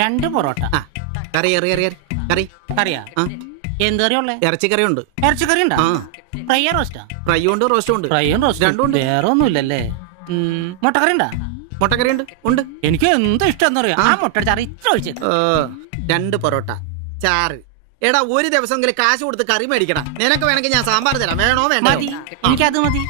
2 പൊറോട്ട. കറി കറി കറിയാ? എന്ത് കറിയുള്ളേ? ഇറച്ചിക്കറി ഉണ്ട്. ഇറച്ചിക്കറി ഉണ്ടോ? ഫ്രൈയാ റോസ്റ്റാ? ഫ്രൈ ഉണ്ട്, റോസ്റ്റും ഉണ്ട്. ഫ്രൈയും റോസ്റ്റും രണ്ടും ഉണ്ട്. വേറെ ഒന്നുമില്ലല്ലേ? മുട്ടക്കറി ഉണ്ടാ? മുട്ടക്കറി ഉണ്ട്. ഉണ്ട്. എനിക്ക് എന്ത് ഇഷ്ടം എന്നറിയാം. ആ മുട്ടയുടെ ചാറ് ഇത്ര ഒഴിച്ചത്. 2 പൊറോട്ട, ചാറ്. എടാ, ഒരു ദിവസമെങ്കിലും കാശ് കൊടുത്ത് കറി മേടിക്കണം. നിനക്ക് വേണമെങ്കിൽ ഞാൻ സാമ്പാർ തരാം. വേണോ? വേണ്ട. മതി, എനിക്കത് മതി.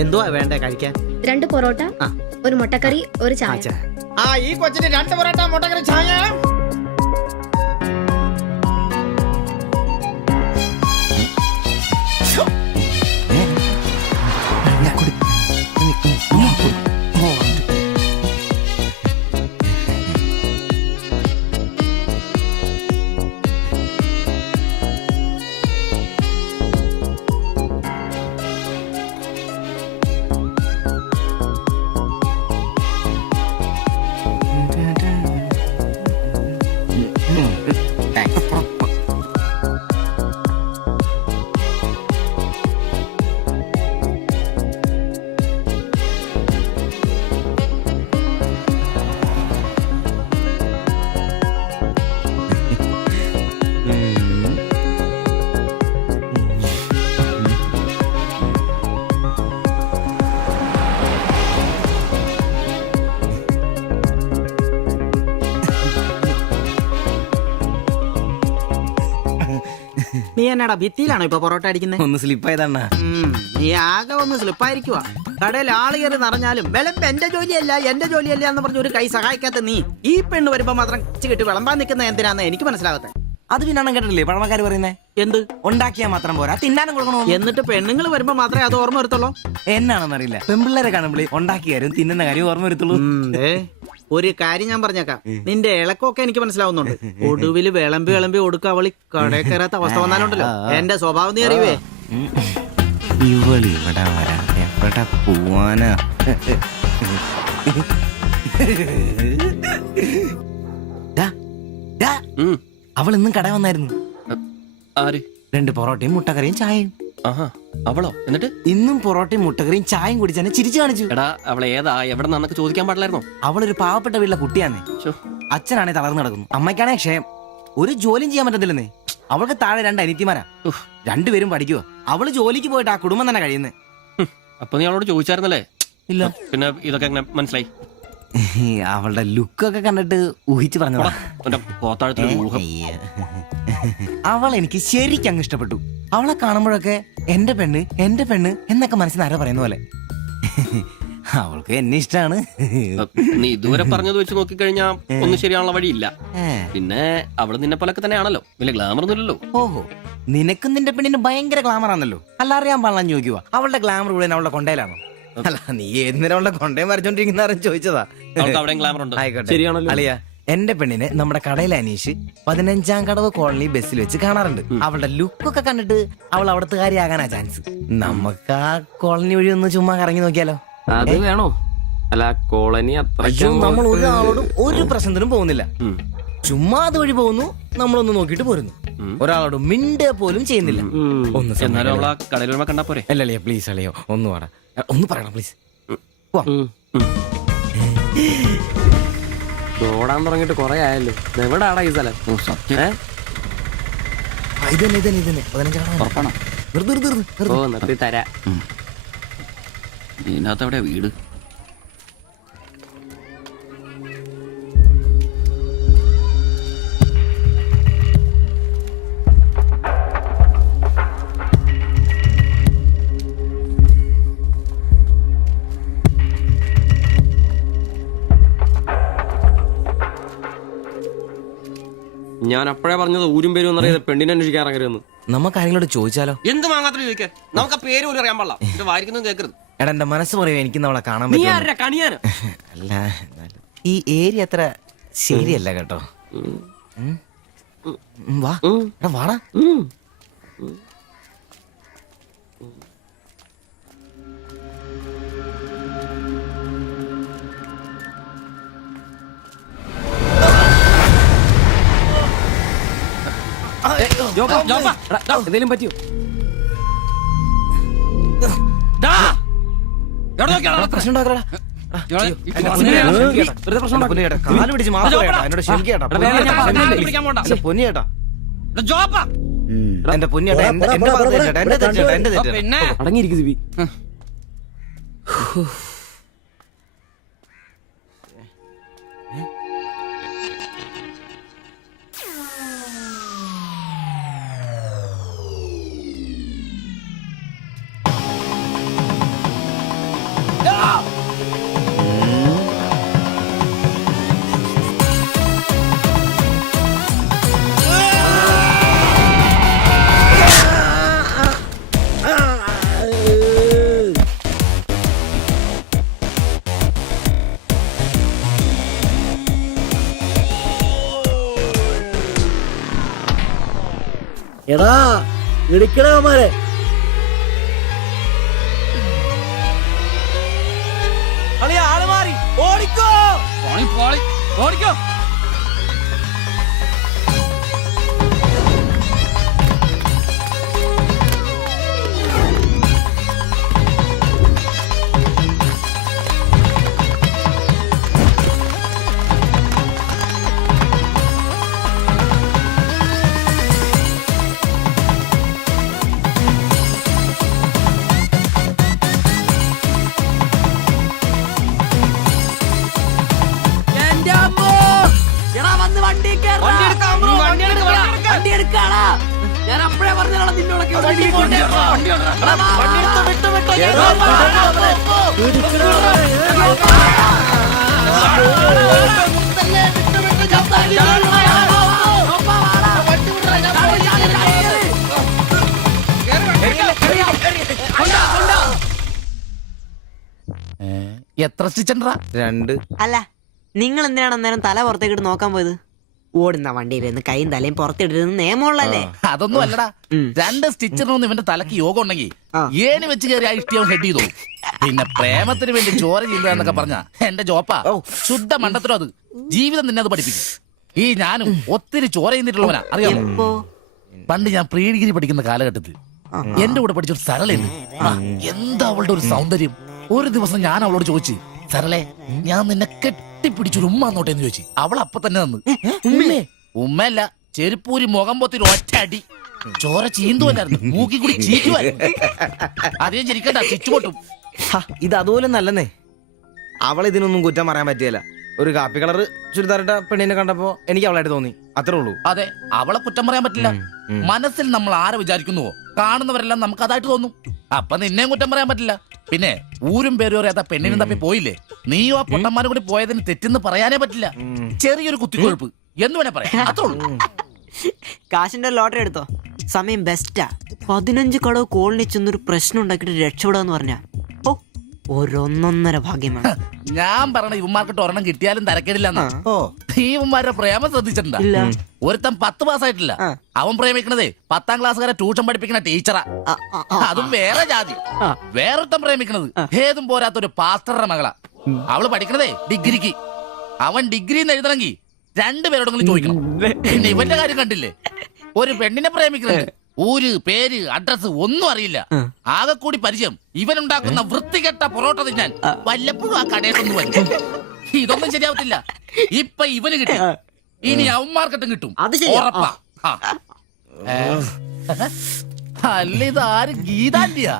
എന്തുവാ വേണ്ടേ കഴിക്കാൻ? 2 പൊറോട്ട, ഒരു മുട്ടക്കറി, ഒരു ചായ. ഈ കൊച്ചിന് 2 പൊറോട്ട, മുട്ടക്കറി, ചായ. നീ എന്നാടാ ഭിത്തിയിലാണോ ഇപ്പൊ പൊറോട്ട അടിക്കുന്നത്? ഒന്ന് സ്ലിപ്പായതാണ്. നീ ആകെ ഒന്ന് സ്ലിപ്പായിരിക്കുവാ. കടയിൽ ആള് കയറി നിറഞ്ഞാലും വിളമ്പ് എന്റെ ജോലിയല്ല എന്ന് പറഞ്ഞ ഒരു കൈ സഹായിക്കാത്ത നീ ഈ പെണ്ണ് വരുമ്പോ മാത്രം കിട്ടി വിളമ്പാൻ നിൽക്കുന്ന എന്തിനാന്ന് എനിക്ക് മനസ്സിലാകത്തെ. അത് പിന്നെ കേട്ടില്ലേ പഴമക്കാര് പറയുന്നേ? എന്ത് ഉണ്ടാക്കിയാൽ മാത്രം പോരാ, തിന്നാനും കൊടുക്കണോ? എന്നിട്ട് പെണ്ണുങ്ങൾ വരുമ്പോ മാത്രമേ അത് ഓർമ്മ വരുത്തുള്ളൂ. എന്നാണെന്നറിയില്ല, പെൺപിള്ളേരെ കാണുമ്പോൾ ഉണ്ടാക്കിയ കാര്യം തിന്നുന്ന കാര്യം ഓർമ്മ വരുത്തുള്ളൂ. ഒരു കാര്യം ഞാൻ പറഞ്ഞേക്കാം, നിന്റെ ഇളക്കമൊക്കെ എനിക്ക് മനസ്സിലാവുന്നുണ്ട്. ഒടുവില് വിളമ്പി ഒടുക്ക അവളി കടയിൽ കയറാത്ത അവസ്ഥ വന്നാലുണ്ടല്ലോ എന്റെ സ്വഭാവം നീ അറിയുവേ. ഇവള് ഇവിടെ വരാ, എവിടെ പോവാനാ? അവൾ ഇന്നും കട വന്നായിരുന്നു. 2 പൊറോട്ടയും മുട്ടക്കറിയും ചായയും. അവളോ? എന്നിട്ട് ഇന്നും പൊറോട്ടയും മുട്ടക്കറിയും ചായയും കുടിച്ചാൽ ചിരിച്ചു കാണിച്ചു. എടാ, അവളെ ഏതാ എവിടെ നിന്നൊക്കെ ചോദിക്കാൻ പാടില്ലായിരുന്നോ? അവളൊരു പാവപ്പെട്ട വീട്ടിലെ കുട്ടിയാന്നേ. അച്ഛനാണെ തളർന്നു കിടക്കുന്നു, അമ്മയ്ക്കാണെ ക്ഷയം. ഒരു ജോലിയും ചെയ്യാൻ പറ്റത്തില്ലെന്നേ. അവൾക്ക് താഴെ 2 അനിയത്തിമാരാ. 2 പേരും പഠിക്കുവോ. അവള് ജോലിക്ക് പോയിട്ട് ആ കുടുംബം തന്നെ കഴിയുന്നേ. അപ്പൊ നീ അവളോട് ചോദിച്ചായിരുന്നല്ലേ? ഇല്ല. പിന്നെ ഇതൊക്കെ എങ്ങനെ മനസ്സിലായി? അവളുടെ ലുക്കൊക്കെ കണ്ടിട്ട് ഊഹിച്ചു പറഞ്ഞതാ. അവൾ എനിക്ക് ശരിക്കും അങ്ങ് ഇഷ്ടപ്പെട്ടു. അവളെ കാണുമ്പോഴൊക്കെ എന്റെ പെണ്ണ് എന്നൊക്കെ മനസ്സിൽ ആരോ പറയുന്ന പോലെ. അവൾക്ക് എന്നെ ഇഷ്ടാണ്. നീ ഇതുവരെ പറഞ്ഞത് വെച്ച് നോക്കിക്കഴിഞ്ഞാ ഒന്നും ശരിയാണുള്ള വഴിയില്ല. പിന്നെ അവള് നിന്നെ പോലൊക്കെ തന്നെയാണല്ലോ, വലിയ ഗ്ലാമർ ഒന്നുമില്ലല്ലോ. ഓഹോ, നിനക്കും നിന്റെ പെണ്ണിന് ഭയങ്കര ഗ്ലാമർ ആണല്ലോ. അല്ല, അറിയാൻ പാടില്ല ചോദിക്കുക, അവളുടെ ഗ്ലാമർ കൂടെ അവളുടെ കൊണ്ടയിലാണോ? അല്ല, നീ ഏതിനും അവളുടെ കൊണ്ടയും വരച്ചോണ്ടിരിക്കുന്ന ചോദിച്ചതാ. ശരിയാണല്ലോ. അളിയ, എന്റെ പെണ്ണിനെ നമ്മുടെ കടയിൽ അനീഷ് 15-ാം കടവ് കോളനി ബസ്സിൽ വെച്ച് കാണാറുണ്ട്. അവളുടെ ലുക്കൊക്കെ കണ്ടിട്ട് അവൾ അവിടുത്തെ കാര്യമാകാനാ ചാൻസ്. നമുക്ക് ആ കോളനി വഴി ഒന്ന് ചുമ്മാ കറങ്ങി നോക്കിയാലോ? അത് വേണോ? അല്ല, കോളനി നമ്മൾ ഒരാളോടും ഒരു പ്രശ്നത്തിനും പോകുന്നില്ല. ചുമ്മാ അത് വഴി പോകുന്നു, നമ്മളൊന്ന് നോക്കിട്ട് പോരുന്നു. ഒരാളോട് മിണ്ടേ പോലും ചെയ്യുന്നില്ല. അല്ലല്ലേ, പ്ലീസ് അളിയോ, ഒന്ന് പാടാ, ഒന്ന് പറയണം പ്ലീസ്. ഓടാൻ തുടങ്ങിട്ട് കൊറേ ആയല്ലോ. എവിടാടാ ഈ സ്ഥലം? നിർത്തി തരാ. ഇതിനകത്ത് എവിടെയാ വീട്? ഞാൻ അപ്പോഴേ പറഞ്ഞത് ഊരും പേരും എന്നറിയാതെ പെണ്ണിനെ അന്വേഷിക്കാൻ ഇറങ്ങരുതെന്ന്. നമുക്ക് ആരെങ്കിലും ചോദിച്ചാലോ? എന്ത് മാങ്ങാത്ര ചോദിക്കാൻ? നമുക്ക് ആ പേര് പോലും അറിയാൻ പാടില്ല. എന്റെ വാരിക്കുന്നു കേൾക്കരുത്. എടാ, എന്റെ മനസ്സ് പറയുക, എനിക്ക് നമ്മളെ കാണാൻ പറ്റും. അല്ല, ഈ ഏരിയ അത്ര ശരിയല്ല കേട്ടോ. വാ, വാടാ. എന്തെങ്കിലും പറ്റിയോ? പ്രശ്നം ഉണ്ടാക്കടാ. വെറുതെ പ്രശ്നം ഉണ്ടാക്കല്ലേ. കാല് പിടിച്ച് മാസം എന്നോട് ക്ഷമിക്കേട്ടാ പൊന്നിയേട്ടാ. എന്റെ പൊന്നിയേട്ടാ, എന്റെ ഭാഗത്ത് തെറ്റേട്ടാ, എന്റെ തെറ്റേട്ടാ, എന്റെ തെറ്റേട്ടാ. പിന്നെ അടങ്ങിയിരിക്കും സിബി. എടാ ഇടിക്കണമാരെ ആള് മാറി ഓടിക്കോ. ഓടിക്കോ. ഞാൻ അപ്പഴേ പറഞ്ഞാണ് നിന്നോടൊക്കെ എത്ര സ്റ്റിച്ചണ്ടാ? 2. അല്ല നിങ്ങൾ എന്തിനാണ് അന്നേരം തല പുറത്തേക്കിട്ട് നോക്കാൻ പോയത്? ഓടുന്ന വണ്ടിയിലിരുന്ന് കൈയും തലയും പുറത്തിട്ടിരുന്ന് നിയമമുള്ളല്ലേ? അതൊന്നും അല്ലടാ. 2 സ്റ്റിച്ചറിനൊന്നും ഇവന്റെ തലക്ക് യോഗം ഉണ്ടെങ്കിൽ ഏണി വെച്ച് കയറി ആ ഇഷ്ടിയവൻ ഹെഡ് ചെയ്തു. പിന്നെ പ്രേമത്തിന് വേണ്ടി ചോര ചെയ്യുന്നതെന്നൊക്കെ പറഞ്ഞ എന്റെ ജോപ്പാ ശുദ്ധ മണ്ടത്തിലോ അത്. ജീവിതം നിന്നെ അത് പഠിപ്പിക്കും. ഈ ഞാനും ഒത്തിരി ചോര ചെയ്യുന്നിട്ടുള്ളവനാ, അറിയാമോ? പണ്ട് ഞാൻ പ്രീ ഡിഗ്രി പഠിക്കുന്ന കാലഘട്ടത്തിൽ എന്റെ കൂടെ പഠിച്ചൊരു സരളയുണ്ട്. എന്താ അവളുടെ ഒരു സൗന്ദര്യം. ഒരു ദിവസം ഞാൻ അവളോട് ചോദിച്ചു, സരളെ ഞാൻ നിന്നെ കെട്ടിപ്പിടിച്ചൊരു ഉമ്മ നോട്ടേന്ന് ചോദിച്ചു. അവൾ അപ്പൊ തന്നെ തന്നു. ഉമ്മയല്ല, ചെരുപ്പൂരി മുഖം പൊത്തി ഒറ്റ അടി. ചോര ചീന്തുവല്ലായിരുന്നു, മൂക്കി കൂടി ചീറ്റുവായിരുന്നു. അധികം ചിരിക്കണ്ട, ചുറ്റുപൊട്ടും. ഇത് അതുപോലെ നല്ലെന്നേ. അവളെ ഇതിനൊന്നും കുറ്റം പറയാൻ പറ്റിയല്ല. ഒരു കാപ്പി കളർ ചുരിദാറിട്ട പെണ്ണിനെ കണ്ടപ്പോ എനിക്ക് അവളായിട്ട് തോന്നി, അത്രേ ഉള്ളൂ. അതെ, അവളെ കുറ്റം പറയാൻ പറ്റില്ല. മനസ്സിൽ നമ്മൾ ആരെ വിചാരിക്കുന്നുവോ കാണുന്നവരെല്ലാം നമുക്ക് അതായിട്ട് തോന്നും. അപ്പൊ നിന്നെയും കുറ്റം പറയാൻ പറ്റില്ല. പിന്നെ ഊരും പേരും അറിയാത്ത പെണ്ണിനും തപ്പി പോയില്ലേ, നീയോ ആ പൊട്ടന്മാരും കൂടി പോയതിന് തെറ്റെന്ന് പറയാനേ പറ്റില്ല. ചെറിയൊരു കുത്തിക്കൊഴുപ്പ് എന്ന് വേണേ പറയാം, അത്രേ ഉള്ളൂ. കാശിന്റെ ലോട്ടറി എടുത്തോ, സമയം ബെസ്റ്റാ. 15 കടവ് കോളനി ചെന്നൊരു പ്രശ്നം ഉണ്ടാക്കിയിട്ട് രക്ഷപ്പെടാന്ന് പറഞ്ഞ ഒരൊന്നൊന്നര ഭാഗ്യമാണ്. ഞാൻ പറഞ്ഞ ഇവന്മാർക്കിട്ട് ഒരെണ്ണം കിട്ടിയാലും തരക്കേടില്ലെന്നാ. ഈ ഇവന്മാരുടെ പ്രേമം ശ്രദ്ധിച്ചിട്ടുണ്ടാ? ഒരുത്തൻ 10 പാസ്സായിട്ടില്ല. അവൻ പ്രേമിക്കണതേ 10ാം ക്ലാസ്സുകാരെ ട്യൂഷൻ പഠിപ്പിക്കുന്ന ടീച്ചറാ. അതും വേറെ ജാതി. വേറൊരുത്തൻ പ്രേമിക്കണത് ഏതും പോരാത്തൊരു പാസ്റ്ററുടെ മകളാ. അവള് പഠിക്കണതേ ഡിഗ്രിക്ക്. അവൻ ഡിഗ്രി എഴുതണമെങ്കിൽ 2 പേരോടെങ്കിലും ചോദിക്കണം. പിന്നെ ഇവന്റെ കാര്യം കണ്ടില്ലേ, ഒരു പെണ്ണിനെ പ്രേമിക്കുന്നത് ഊര് പേര് അഡ്രസ് ഒന്നും അറിയില്ല. ആകെ കൂടി പരിചയം ഇവനുണ്ടാക്കുന്ന വൃത്തികെട്ട പൊറോട്ട തിന്നാൻ വല്ലപ്പോഴും ആ കടയിലൊന്നും വരും. ഇതൊന്നും ശരിയാവത്തില്ല. ഇപ്പൊ ഇവന് കിട്ടി, ഇനി അവന്മാർക്കിട്ടും കിട്ടും, ഉറപ്പാ. അല്ല ഇത് ആര് ഗീതാന്റിയാ?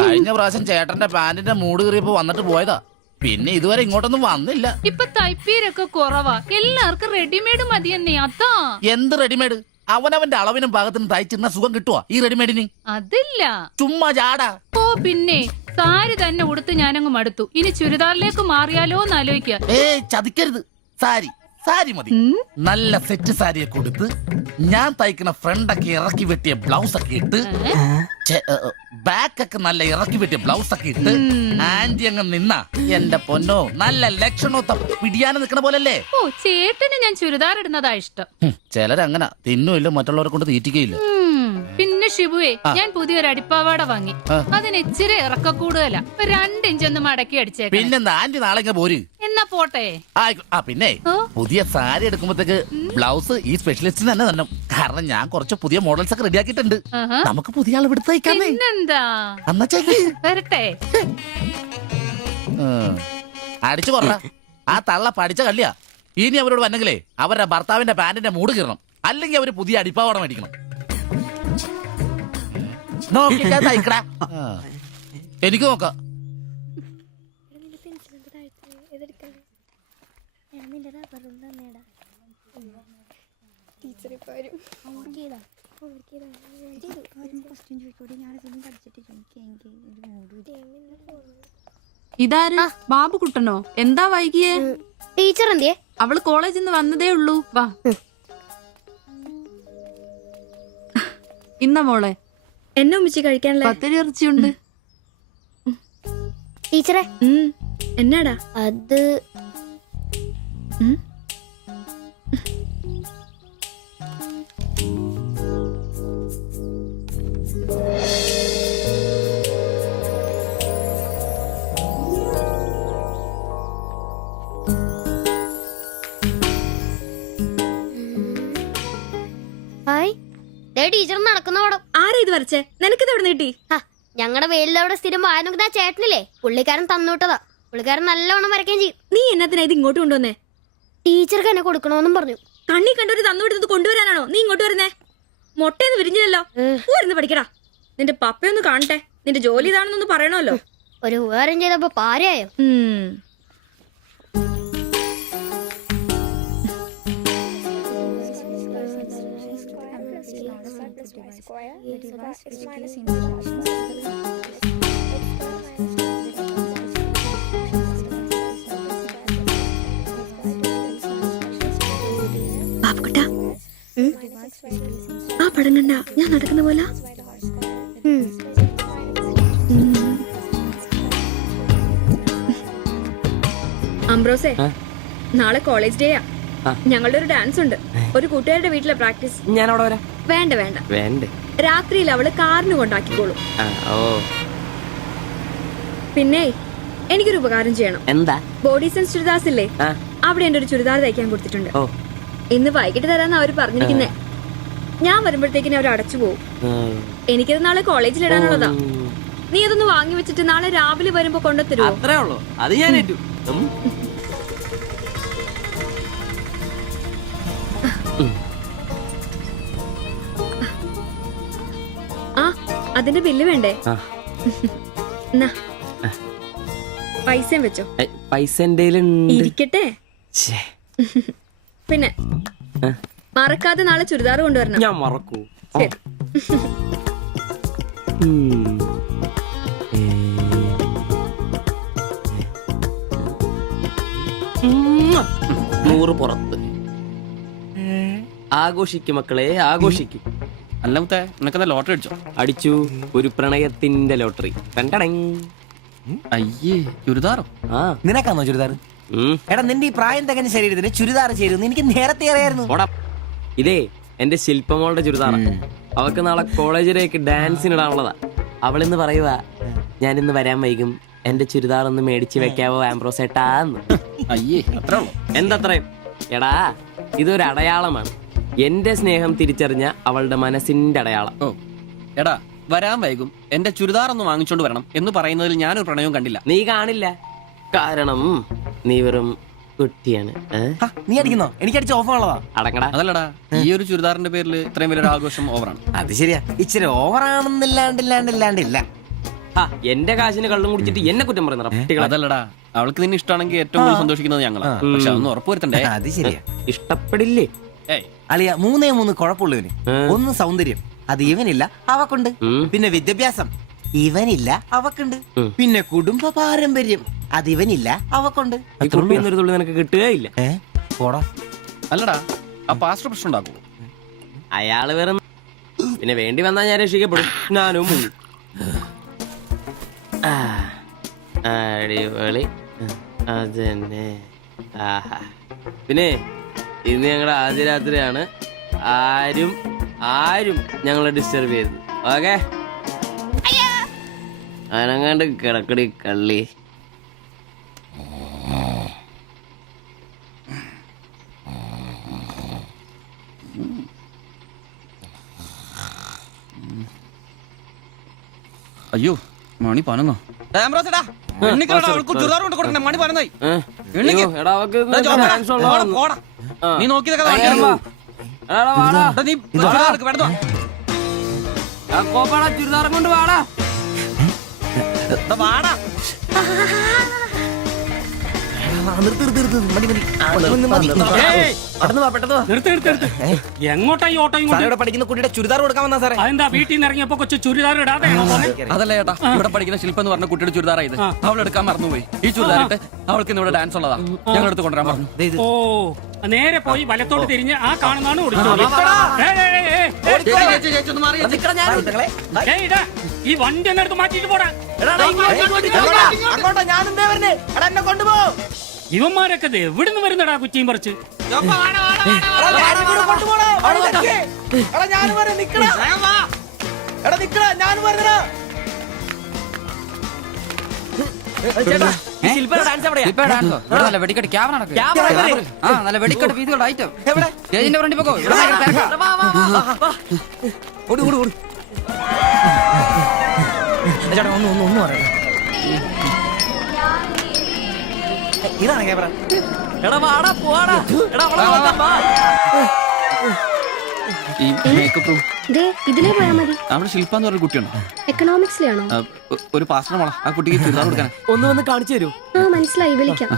കഴിഞ്ഞ പ്രാവശ്യം ചേട്ടന്റെ പാന്റിന്റെ മൂട് കയറിയപ്പോ വന്നിട്ട് പോയതാ. പിന്നെ ഇതുവരെ ഇങ്ങോട്ടൊന്നും വന്നില്ല. ഇപ്പൊ തൈപ്പീരൊക്കെ കുറവാ, എല്ലാവർക്കും റെഡിമെയ്ഡ് മതിയെന്നേ. അതാ. എന്ത് റെഡിമെയ്ഡ്? അവനവന്റെ അളവിനും പാകത്തിനും തയ്ച്ചിരുന്ന സുഖം കിട്ടുവാ ഈ റെഡിമെയ്ഡിന്? അതില്ല, ചുമ്മാ ജാടാ. ഓ പിന്നെ സാരി തന്നെ ഉടുത്ത് ഞാനങ്ങ് മടുത്തു. ഇനി ചുരിദാറിലേക്ക് മാറിയാലോ എന്ന് ആലോചിക്കുക. ചതിക്കരുത്. സാരി സാരി മതി. നല്ല സെറ്റ് സാരിയെ കൊടുത്ത് ഞാൻ തയ്ക്കുന്ന ഫ്രണ്ടൊക്കെ ഇറക്കി വെട്ടിയ ബ്ലൗസ് ഒക്കെ ഇട്ട്, ബാക്കൊക്കെ നല്ല ഇറക്കി വെട്ടിയ ബ്ലൗസ് ഒക്കെ ഇട്ട് ആന്റി അങ്ങ് നിന്ന എന്റെ പൊന്നോ നല്ല ലക്ഷണോ പിടിയാനും നിക്കണ പോലല്ലേ. ഓ ചേട്ടന് ഞാൻ ചുരിദാർ ഇടുന്നതാ ഇഷ്ടം. ചിലരങ്ങനെ തിന്നുമില്ല, മറ്റുള്ളവരെ കൊണ്ട് തീറ്റിക്കയില്ല. പിന്നെ ഷിബുവേ ഞാൻ പുതിയൊരു അടിപ്പാവാട വാങ്ങി. അതിന് ഇച്ചിരി ഇറക്ക കൂടുതലാ. 2 ഇഞ്ച് ഒന്ന് മടക്കി അടിച്ചേക്കാം. പിന്നെന്താ ആന്റി നാളെ പോര്. എന്നാ പോട്ടെ. പിന്നെ പുതിയ സാരി എടുക്കുമ്പോഴത്തേക്ക് ബ്ലൗസ് ഈ സ്പെഷ്യലിസ്റ്റിന് തന്നെ തന്നെ. കാരണം ഞാൻ കുറച്ച് പുതിയ മോഡൽസ് ഒക്കെ റെഡിയാക്കിയിട്ടുണ്ട്. നമുക്ക് പുതിയ ആൾ എടുത്ത് തയ്ക്കാമേ. പിന്നെന്താ എന്നാ ചേച്ചി വരട്ടെ. അടിച്ചു കൊറ. ആ തള്ള പഠിച്ച കള്ളിയാ. ഇനി അവരോട് വന്നെങ്കിലേ അവരുടെ ഭർത്താവിന്റെ പാന്റിന്റെ മൂട് കീറണം. അല്ലെങ്കിൽ അവര് പുതിയ അടിപ്പാവാട മേടിക്കണം. നോക്കിക്കാ തയ്ക്കടാ. എനിക്ക് നോക്കാം. ഇതാര്? ബാബുക്കുട്ടനോ? എന്താ വൈകിയേ? ടീച്ചർ എന്തിയെ? അവള് കോളേജിൽ നിന്ന് വന്നതേ ഉള്ളൂ. വാ ഇന്ന മോളെ എന്നെ ഉമ്മിച്ച് കഴിക്കാനുള്ള പത്തിരി ഇറച്ചിയുണ്ട്. ടീച്ചറെ എന്നാടാ അത്? ടീച്ചർ നടക്കുന്ന പടം ആരാ ഇത് വരച്ചേ? നിനക്കിത് എവിടെ നീട്ടി? ഞങ്ങളുടെ വെയിലവിടെ സ്ഥിരം വായനക്ക് ചേട്ടനില്ലേ, പുള്ളിക്കാരൻ തന്നുവിട്ടതാ. പുള്ളിക്കാരൻ നല്ലോണം വരയ്ക്കുകയും ചെയ്യും. നീ എന്നത്തിനാ ഇത് ഇങ്ങോട്ട് കൊണ്ടുവന്നേ? ടീച്ചർക്ക് എന്നെ കൊടുക്കണോന്നും പറഞ്ഞു. കണ്ണി കണ്ടൊരു തന്നുവിടുന്നത് കൊണ്ടുവരാനാണോ നീ ഇങ്ങോട്ട് വരുന്നേ? മൊട്ടയൊന്നും വിരിഞ്ഞില്ലല്ലോ. പോരുന്ന് പഠിക്കടാ. നിന്റെ പപ്പയൊന്ന് കാണട്ടെ. നിന്റെ ജോലി ഇതാണെന്നൊന്ന് പറയണമല്ലോ. ഒരു ഉപകാരം ചെയ്തപ്പോ പാരയായോ? ബാബുക്കുട്ടാ, ആ പടം കണ്ട ഞാൻ നടക്കുന്ന പോലെ? അംബ്രോസേ, നാളെ കോളേജ് ഡേയാ. ഞങ്ങളുടെ ഒരു ഡാൻസ് ഉണ്ട്. ഒരു കൂട്ടുകാരുടെ വീട്ടിലെ പ്രാക്ടീസ്. ഞാൻ അവിടെ വരാം. വേണ്ട വേണ്ട വേണ്ടേ? രാത്രിയിൽ അവള് കാറിന് കൊണ്ടാക്കിക്കോളും. പിന്നെ എനിക്കൊരു ഉപകാരം ചെയ്യണം. എന്താ? ബോഡി സെൻസ് ചുരിദാർസ് ഇല്ലേ, അവിടെ എന്റെ ഒരു ചുരിദാർ തയ്ക്കാൻ കൊടുത്തിട്ടുണ്ട്. ഇന്ന് വൈകിട്ട് തരാന്ന് അവര് പറഞ്ഞിരിക്കുന്നേ. ഞാൻ വരുമ്പോഴത്തേക്കിന് അവർ അടച്ചു പോകും. എനിക്കത് നാളെ കോളേജിൽ ഇടാനുള്ളതാ. നീ അതൊന്ന് വാങ്ങി വെച്ചിട്ട് നാളെ രാവിലെ വരുമ്പോ കൊണ്ടുത്തരുമോ? അത്രേ ഉള്ളൂ. അത് ഞാൻ ഏറ്റു. ആ, അതിന്റെ ബില്ല് വേണ്ടേ? പൈസയും വെച്ചോ. പൈസ ഇരിക്കട്ടെ. പിന്നെ മറക്കാതെ നാളെ ചുരിദാർ കൊണ്ടുവരണം. ഞാൻ മറക്കൂ. ശരി. 100 പുറത്ത്. ആഘോഷിക്കും മക്കളെ, ആഘോഷിക്കും. അല്ല മുത്തേ, നിനക്കെന്താ ലോട്ടറി അടിച്ചോ? അടിച്ചു. ഒരു പ്രണയത്തിന്റെ ലോട്ടറി. അയ്യേ, ചുരിദാറോ? നിനക്കാന്നോ ചുരിദാർ? എടാ, നിന്റെ ഈ പ്രായം തികഞ്ഞ ശരീരത്തിന് ചുരിദാർ ചേരുന്നു എനിക്ക് നേരത്തെ അറിയായിരുന്നു. ഇതേ എന്റെ ശില്പമോളുടെ ചുരിദാറ. അവക്ക് നാളെ കോളേജിലേക്ക് ഡാൻസിനിടാനുള്ളതാ. അവളിന്ന് പറയുക, ഞാനിന്ന് വരാൻ വൈകും, എന്റെ ചുരിദാർ ഒന്ന് മേടിച്ച് വെക്കാവോ ആംബ്രോസേട്ടാന്ന്. അയ്യേ, അത്രേ ഉള്ളൂ. എന്തത്രയും? എടാ, ഇതൊരു അടയാളമാണ്. എന്റെ സ്നേഹം തിരിച്ചറിഞ്ഞ അവളുടെ മനസ്സിന്റെ അടയാളം. ഓ എടാ, വരാൻ വൈകും, എന്റെ ചുരിദാർ ഒന്ന് വാങ്ങിച്ചോണ്ട് വരണം എന്ന് പറയുന്നതിൽ ഞാനൊരു പ്രണയവും കണ്ടില്ല. നീ കാണില്ല, കാരണം നീ വെറും കുട്ടിയാണ്. നീ അടിക്കുന്നോ? എനിക്ക് അടിച്ച ഓഫറുള്ളതാ. അടങ്ങടാ. അതല്ലടാ, ഈ ഒരു ചുരിദാറിന്റെ പേരിൽ ഇത്രയും വലിയൊരു ആഘോഷം ഓവറാണ്. അത് ശരിയാ, ഇച്ചിരി ഓവറാണെന്നില്ലാണ്ടില്ല. എന്റെ കാശിന് കള്ളും കുടിച്ചിട്ട് എന്നെ കുറ്റം പറയുന്ന. അതല്ലടാ, അവൾക്ക് നിന്നെ ഇഷ്ടമാണെങ്കിൽ ഏറ്റവും കൂടുതൽ സന്തോഷിക്കുന്നത് ഞങ്ങളാ. പക്ഷെ അതൊന്നും ഉറപ്പുവരുത്തണ്ടേ. അത് ശരിയാ. ഇഷ്ടപ്പെടില്ലേ? അളിയ 3 കുഴപ്പമുള്ളവന്. ഒന്ന് സൗന്ദര്യം, അത് ഇവനില്ല, അവക്കുണ്ട്. പിന്നെ വിദ്യാഭ്യാസം, ഇവനില്ല, അവക്കുണ്ട്. പിന്നെ കുടുംബ പാരമ്പര്യം, അത് ഇവനില്ല, അവക്കുണ്ട്. ഒരു തുള്ളി നിനക്ക് കിട്ടുകയില്ല. അല്ലടാ, ആ പാസ്റ്റർ പ്രശ്നം ഉണ്ടാക്കുമോ? അയാള് വേറെ. പിന്നെ വേണ്ടി വന്നാ ഞാൻ രക്ഷിക്കപ്പെടും. ഞാനും അടിപൊളി. അതന്നെ. പിന്നെ ഇന്ന് ഞങ്ങളുടെ ആദ്യ രാത്രിയാണ്. ആരും ആരും ഞങ്ങളെ ഡിസ്റ്റർബ് ചെയ്തു. ഓക്കെ, അനങ്ങാണ്ട് കിടക്കടി കള്ളി. അയ്യോ മണി 11. അയ്യോ, എടാ, അവക്ക് ഇന്ന് chance ഉള്ളതാ. ആ. നീ നോക്കി എടാ, വാടാ. ആ കോപ്പാടാ, ചുരിദാറും കൊണ്ട് വാടാ. എങ്ങോട്ടാ ഈ ഓട്ടോ ഇങ്ങോട്ട്? പഠിക്കുന്ന കുട്ടിയുടെ ചുരിദാർ കൊടുക്കാൻ വന്നാ സാറേ. അതെന്താ വീട്ടിൽ നിന്ന് ഇറങ്ങിയപ്പോ കൊച്ചു ചുരിദാർ ഇടാതെ അതല്ല ചേട്ടാ, ഇവിടെ പഠിക്കുന്ന ശില്പ എന്ന് പറഞ്ഞ കുട്ടിയുടെ ചുരിദാറായത്. അവൾ എടുക്കാൻ മറന്നുപോയി. ഈ ചുരിദാറിട്ട് അവൾക്ക് ഇന്ന് ഇവിടെ ഡാൻസ് ഉള്ളതാ. ഞങ്ങൾ എടുത്ത് കൊണ്ടുവരാൻ പറഞ്ഞു. ഓ, നേരെ പോയി വലത്തോട്ട് തിരിഞ്ഞ് ആ കാണുന്നതാണ് ഓടിച്ചോളി. ഈ വണ്ടി ഒന്ന് എടുത്ത് മാറ്റിട്ട് പോടാ. ഇവന്മാരൊക്കെ എവിടുന്ന് വരുന്നടാ കുറ്റിയും പറിച്ച്? വെടിക്കെട്ട് ക്യാമറ നല്ല വെടിക്കെട്ട് പീസുകളുടെ ഐറ്റം സ്റ്റേജിന്റെ ഫ്രണ്ടിൽ പോകോ. ഒന്നും പറയണം. ഇതാണ് ക്യാമറ. എടാ വാടാ, പോവാടാ. ഈ മേക്കപ്പ് റൂം ദേ ഇതിലേ പോയാ മതി. അവിടെ ശില്പ എന്ന് പറഞ്ഞ കുട്ടിയുണ്ടോ? എക്കണോമിക്സിലാണോ? ഒരു പാസ്റ്റർ മോളാ. ആ കുട്ടിക്ക് ചുരിദാർ കൊടുക്കാൻ. ഒന്ന് വന്ന് കാണിച്ചു തരൂ. ആ മനസ്സിലായി, വിളിക്കാം.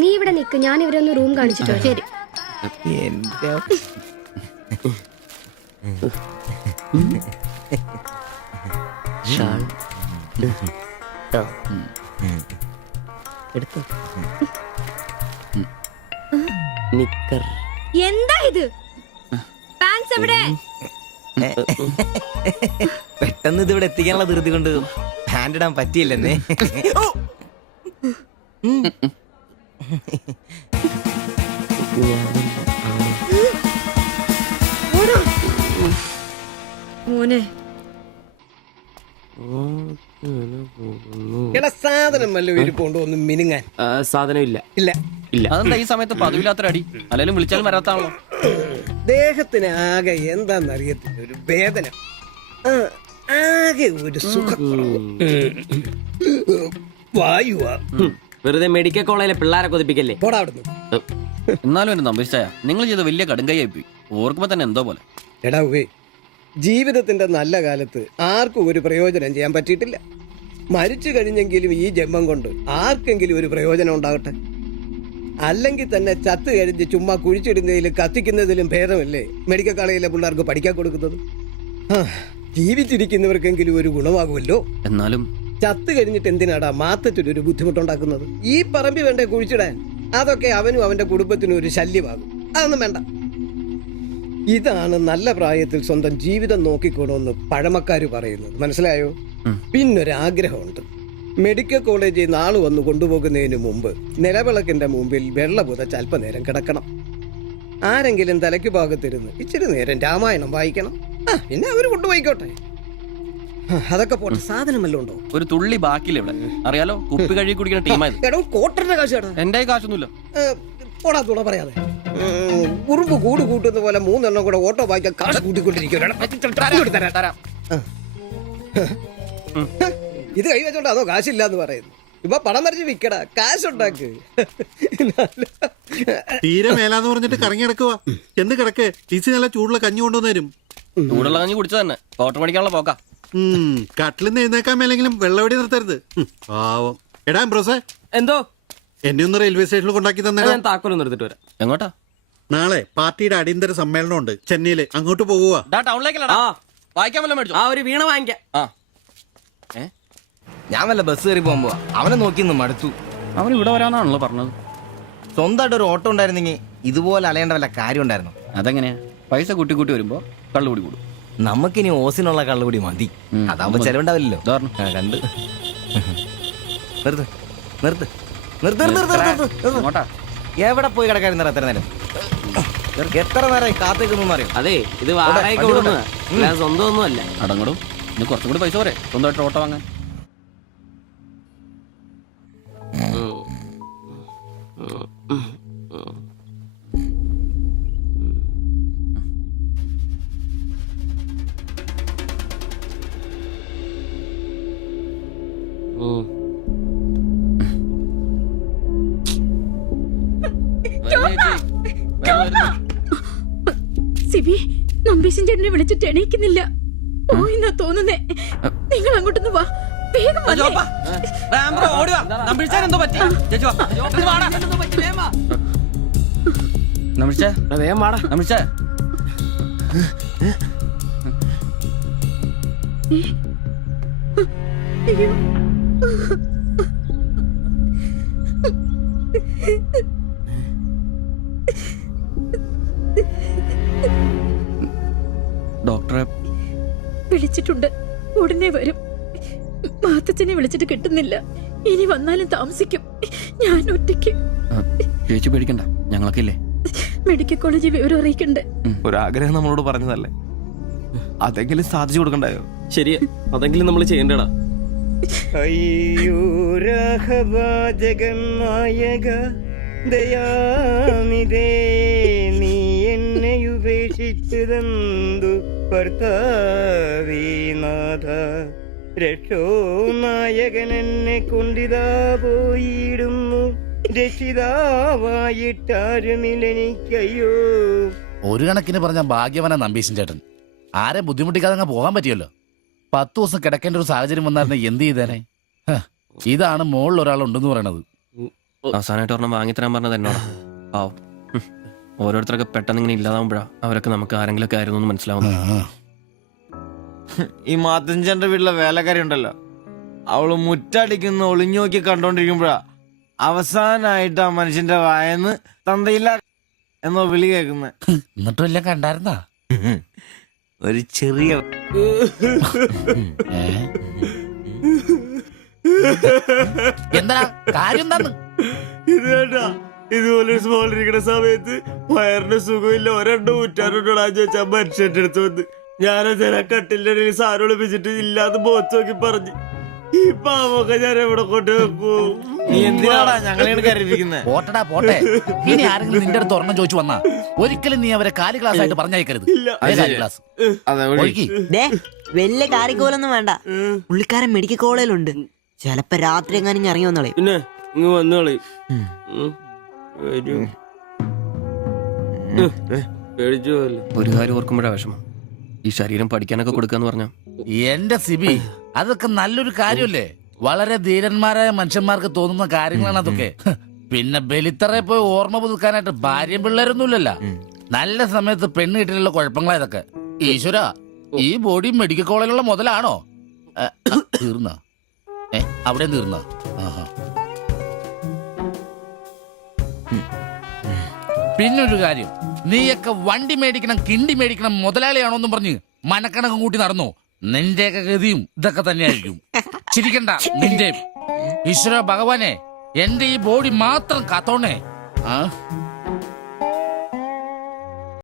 നീ ഇവിടെ നിക്ക്, ഞാൻ ഇവരൊന്ന് റൂം കാണിച്ചിട്ടോ. ശരി. എന്റെ എടുത്തു. നിക്കർ. എന്താ ഇത്? പാൻസ് എവിടെ? പെട്ടെന്ന് ഇതിവിടെ എത്തിക്കാനുള്ള ധൃതി കൊണ്ട് ഹാൻഡ് ഇടാൻ പറ്റിയില്ലെന്നേ. മോനെ സാധനം വല്ല ഇരിപ്പുണ്ടോ ഒന്ന് മിനുങ്ങാൻ? സാധനം ഇല്ല. ഇല്ല. ഇല്ല. അതെന്താ ഈ സമയത്ത് പതിവില്ലാത്തൊരു അടി? അല്ലെങ്കിലും വിളിച്ചാലും വരാത്താണല്ലോ. ദേഹത്തിന് ആകെ എന്താന്നറിയത്തില്ല, ഒരു വേദന, ആകെ ഒരു സുഖം, വായുവാ. വെറുതെ മെഡിക്കൽ കോളേജിലെ പിള്ളേരെ കൊതിപ്പിക്കല്ലേ. പോടാ അവിടുന്ന്. എന്നാലും എന്നെ നമ്പിച്ചായ നിങ്ങൾ ചെയ്ത വലിയ കടുങ്കയായി പോയി. ഓർക്കുമ്പോ തന്നെ എന്തോ പോലെ. എടാ ഉവേ, ജീവിതത്തിന്റെ നല്ല കാലത്ത് ആർക്കും ഒരു പ്രയോജനം ചെയ്യാൻ പറ്റിയിട്ടില്ല. മരിച്ചു കഴിഞ്ഞെങ്കിലും ഈ ജന്മം കൊണ്ട് ആർക്കെങ്കിലും ഒരു പ്രയോജനം ഉണ്ടാകട്ടെ. അല്ലെങ്കിൽ തന്നെ ചത്ത് കഴിഞ്ഞ് ചുമ്മാ കുഴിച്ചിടുന്നതിലും കത്തിക്കുന്നതിലും ഭേദമല്ലേ മെഡിക്കൽ കോളേജിലെ പിള്ളേർക്ക് പഠിക്കാൻ കൊടുക്കുന്നത്? ജീവിച്ചിരിക്കുന്നവർക്കെങ്കിലും ഒരു ഗുണമാകുമല്ലോ. എന്നാലും ചത്ത് കഴിഞ്ഞിട്ട് എന്തിനാടാ മാത്തച്ചൊരു ബുദ്ധിമുട്ടുണ്ടാക്കുന്നത്? ഈ പറമ്പി വേണ്ടേ കുഴിച്ചിടാൻ? അതൊക്കെ അവനും അവന്റെ കുടുംബത്തിനും ഒരു ശല്യമാകും. അതൊന്നും വേണ്ട. ഇതാണ് നല്ല പ്രായത്തിൽ സ്വന്തം ജീവിതം നോക്കിക്കോണമെന്ന് പഴമക്കാര് പറയുന്നത്, മനസ്സിലായോ? പിന്നൊരാഗ്രഹമുണ്ട്. മെഡിക്കൽ കോളേജിൽ നാള് വന്ന് കൊണ്ടുപോകുന്നതിന് മുമ്പ് നിലവിളക്കിന്റെ മുമ്പിൽ വെള്ള പുതച്ച് അല്പനേരം കിടക്കണം. ആരെങ്കിലും തലയ്ക്ക് ഭാഗത്തിരുന്ന് ഇച്ചിരി നേരം രാമായണം വായിക്കണം. പിന്നെ അവര് കൊണ്ടുപോയിക്കോട്ടെ. അതൊക്കെ പോട്ടെ, സാധനം വല്ലതും ഉണ്ടോ? ഒരു തുള്ളി ബാക്കിയില്ല ഇവിടെ. അറിയാലോ, കുപ്പി കഴുകി കുടിക്കുന്ന ടീമായത്. എടോ കോട്ടറിന്റെ കാശ് കേട്ടോ. എന്റെ കാശൊന്നുമില്ല. പോടാ തുണ പറയാതെ. ഉറുമ്പ് കൂട് കൂട്ടുന്ന പോലെ 3 എണ്ണം കൂടെ ഓട്ടോ വായിക്കാൻ കാശ് കൂട്ടിക്കൊണ്ടിരിക്കും. ഇത് കൈവച്ചോണ്ട് അതോ കാശില്ല എന്ന് പറയുന്നു. ഇപ്പൊ പണം നിറച്ച് വിക്കടാ, കാശുണ്ടാക്ക്. തീരെ മേലാന്ന് പറഞ്ഞിട്ട് കറങ്ങി കിടക്കുക. എന്ത് കിടക്ക്? ടീച്ചി നല്ല ചൂടുള്ള കഞ്ഞി കൊണ്ടുവന്നേരും. ചൂടുള്ള കഞ്ഞി കുടിച്ചത് തന്നെ കോട്ടർ മേടിക്കാനുള്ള പോക്കാ. കട്ടിലിന്ന് എഴുന്നേക്കാൻ മേലെങ്കിലും വെള്ളവടി നിർത്തരുത്. പാവം. എടാ ബ്രോസേ, എന്തോ എന്നെ ഒന്ന് റെയിൽവേ സ്റ്റേഷനിൽ കൊണ്ടാക്കി തന്നെ. ഞാൻ താക്കോലൊന്നും എടുത്തിട്ട് വരാം. എങ്ങോട്ടാ? നാളെ പാർട്ടിയുടെ അടിയന്തര സമ്മേളനം ഉണ്ട് ചെന്നൈയില്. അങ്ങോട്ട് പോകുക. ടൗണിലേക്കല്ലടാ. വായിക്കാൻ വല്ല മേടിച്ചോ? ആ ഒരു വീണ വാങ്ങിക്കാം. ഞാൻ വല്ല ബസ് കയറി പോകുമ്പോ അവനെ നോക്കി മടുത്തു. അവൻ ഇവിടെ വരാന്നാണല്ലോ പറഞ്ഞത്. സ്വന്തമായിട്ട് ഒരു ഓട്ടോ ഉണ്ടായിരുന്നെങ്കിൽ ഇതുപോലെ അലയേണ്ട വല്ല കാര്യം ഉണ്ടായിരുന്നു. അതെങ്ങനെയാ? പൈസ കൂട്ടി കൂട്ടി വരുമ്പോ കള്ളുകൂടി കൂടും. നമുക്കിനി ഓസിനുള്ള കള്ളുകൂടി മതി. അതാവുമ്പോ ചെലവുണ്ടാവില്ലല്ലോ. കണ്ട് നിർത്ത് നിർത്ത് നിർത്ത് നിർത്ത് നിർത്ത്. എവിടെ പോയി കിടക്കായിരുന്നു അത്ര നേരം? എത്ര നേരമായി കാത്തേക്കുന്നു അറിയോ? അതെ ഇത് വാടകയ്ക്ക് കൊടുക്കുന്നതാ, അല്ലാതെ സ്വന്തം ഒന്നും അല്ല. അടങ്ങടും ഇനി കുറച്ചും കൂടി പൈസ പോരെ സ്വന്തമായിട്ട് ഓട്ടോ വാങ്ങാൻ. സിബി, നമ്പീശൻ ചേട്ടനെ വിളിച്ചിട്ട് എണീക്കുന്നില്ല. പോയിന്നാ തോന്നുന്നേ. നിങ്ങൾ അങ്ങോട്ടൊന്ന് വാ, വേഗം വന്നേ. വേഗം വാടാ. അയ്യോ. ഡോക്ടറെ വിളിച്ചിട്ടുണ്ട്, ഉടനെ വരും. മാത്തച്ഛനെ വിളിച്ചിട്ട് കിട്ടുന്നില്ല. ഇനി വന്നാലും താമസിക്കും. ഞാൻ ഒറ്റയ്ക്ക്. ചേച്ചി പേടിക്കണ്ട, ഞങ്ങളൊക്കെ ഇല്ലേ. മെഡിക്കൽ കോളേജിൽ വിവരം അറിയിക്കണ്ടേ? ഒരാഗ്രഹം നമ്മളോട് പറഞ്ഞതല്ലേ, അതെങ്കിലും സാധിച്ചു കൊടുക്കണ്ടായോ? ശരിയാ, അതെങ്കിലും നമ്മൾ ചെയ്യണ്ടടാ. ജഗന്നായക ദയാനിതേ, നീ എന്നെ ഉപേക്ഷിച്ചതെന്തു ഭർത്താവീനാഥ. രക്ഷോ നായകൻ എന്നെ കൊണ്ടിതാ പോയിടുന്നു, രക്ഷിതാവായിട്ടാരുമില്ലെനിക്കയ്യോ. ഒരു കണക്കിന് പറഞ്ഞ ഭാഗ്യവനാ നമ്പീശൻ ചേട്ടൻ. ആരെ ബുദ്ധിമുട്ടിക്കാതെ അങ്ങ് പോകാൻ പറ്റിയല്ലോ. 10 ദിവസം കിടക്കേണ്ട ഒരു സാഹചര്യം വന്നായിരുന്നെ എന്ത് ചെയ്തേനെ? ഇതാണ് മോളിൽ ഒരാളുണ്ടെന്ന് പറയണത്. അവസാനമായിട്ട് ഒരെണ്ണം വാങ്ങിത്തരാൻ പറഞ്ഞത് എന്നോടാ. പാവം. ഓരോരുത്തരൊക്കെ പെട്ടെന്ന് ഇങ്ങനെ ഇല്ലാതാവുമ്പോഴാ അവരൊക്കെ നമുക്ക് ആരെങ്കിലൊക്കെ ആയിരുന്നു എന്ന് മനസ്സിലാവുന്നു. ഈ മാത്തഞ്ചന്റെ വീട്ടിലെ വേലക്കാരി ഉണ്ടല്ലോ, അവള് മുറ്റടിക്കുന്ന ഒളിഞ്ഞു നോക്കി കണ്ടോണ്ടിരിക്കുമ്പോഴാ അവസാനായിട്ട് ആ മനുഷ്യന്റെ വായന്ന് തന്തയില്ല എന്നോ വിളി കേൾക്കുന്നത്. എന്നിട്ടും എല്ലാം കണ്ടായിരുന്നാ? ഒരു ചെറിയ എന്താ കാര്യം? എന്താന്ന് ഇത് വേണ്ട, ഇതുപോലെ സ്മോളിരിക്കുന്ന സമയത്ത് വയറിന് സുഖമില്ല, ഒരെണ്ണം ഊറ്റാറുണ്ടോടാന്ന് ചോദിച്ചാ മനുഷ്യന്റെ അടുത്ത് വന്ന് ഞാനതിനെ കട്ടിലിന്റെ ഇടയിൽ സാരം ഒളിപ്പിച്ചിട്ട് ഇല്ലാതെ മുഖത്ത് നോക്കി പറഞ്ഞു, ഈ പാവൊക്കെ ഞാൻ എവിടെ കൊണ്ട് വെക്കൂ? നീ എന്തിനാടാ ഞങ്ങളെയാണ് കരയിപ്പിക്കുന്നത്? പോട്ടടാ പോട്ടെ. ഇനി ആരെങ്കിലും നിന്റെ അടുത്ത് ഒരെണ്ണം ചോദിച്ചു വന്നാ ഒരിക്കലും നീ അവരെ കാലി ക്ലാസ് ആയിട്ട് പറഞ്ഞയക്കരുത്. ക്ലാസ് വലിയ കാര്യക്കോലൊന്നും വേണ്ട, പുള്ളിക്കാരൻ മെഡിക്കൽ കോളേജിലുണ്ട്. ചിലപ്പോ രാത്രി എങ്ങാനും ഇറങ്ങി വന്നോളെ. പിന്നെ ഇങ്ങ് വന്നോളി. ഒരു കാര്യം ഓർക്കുമ്പോഴാ വിഷമം, ഈ ശരീരം പഠിക്കാനൊക്കെ കൊടുക്കാന്ന് പറഞ്ഞ. എന്റെ സിബി, അതൊക്കെ നല്ലൊരു കാര്യമല്ലേ? വളരെ ധീരന്മാരായ മനുഷ്യന്മാർക്ക് തോന്നുന്ന കാര്യങ്ങളാണ് അതൊക്കെ. പിന്നെ ബലിത്തറെ പോയി ഓർമ്മ പുതുക്കാനായിട്ട് ഭാര്യയും പിള്ളേരൊന്നുമില്ലല്ലോ. നല്ല സമയത്ത് പെണ്ണ് കിട്ടിയുള്ള കുഴപ്പങ്ങളാ ഇതൊക്കെ. ഈശ്വര, ഈ ബോഡി മെഡിക്കൽ കോളേജിലുള്ള മുതലാണോ? തീർന്ന അവിടെ തീർന്ന. പിന്നൊരു കാര്യം, നീയൊക്കെ വണ്ടി മേടിക്കണം, കിണ്ടി മേടിക്കണം, മുതലാളിയാണോന്നും പറഞ്ഞ് മനക്കണക്കും കൂട്ടി നടന്നു. നിന്റെയൊക്കെ ഗതിയും ഇതൊക്കെ തന്നെയായിരിക്കും. ചിരിക്കണ്ട നിന്റെ. ഈശ്വര ഭഗവാനെ, എന്റെ ഈ ബോഡി മാത്രം കാത്തോണേ.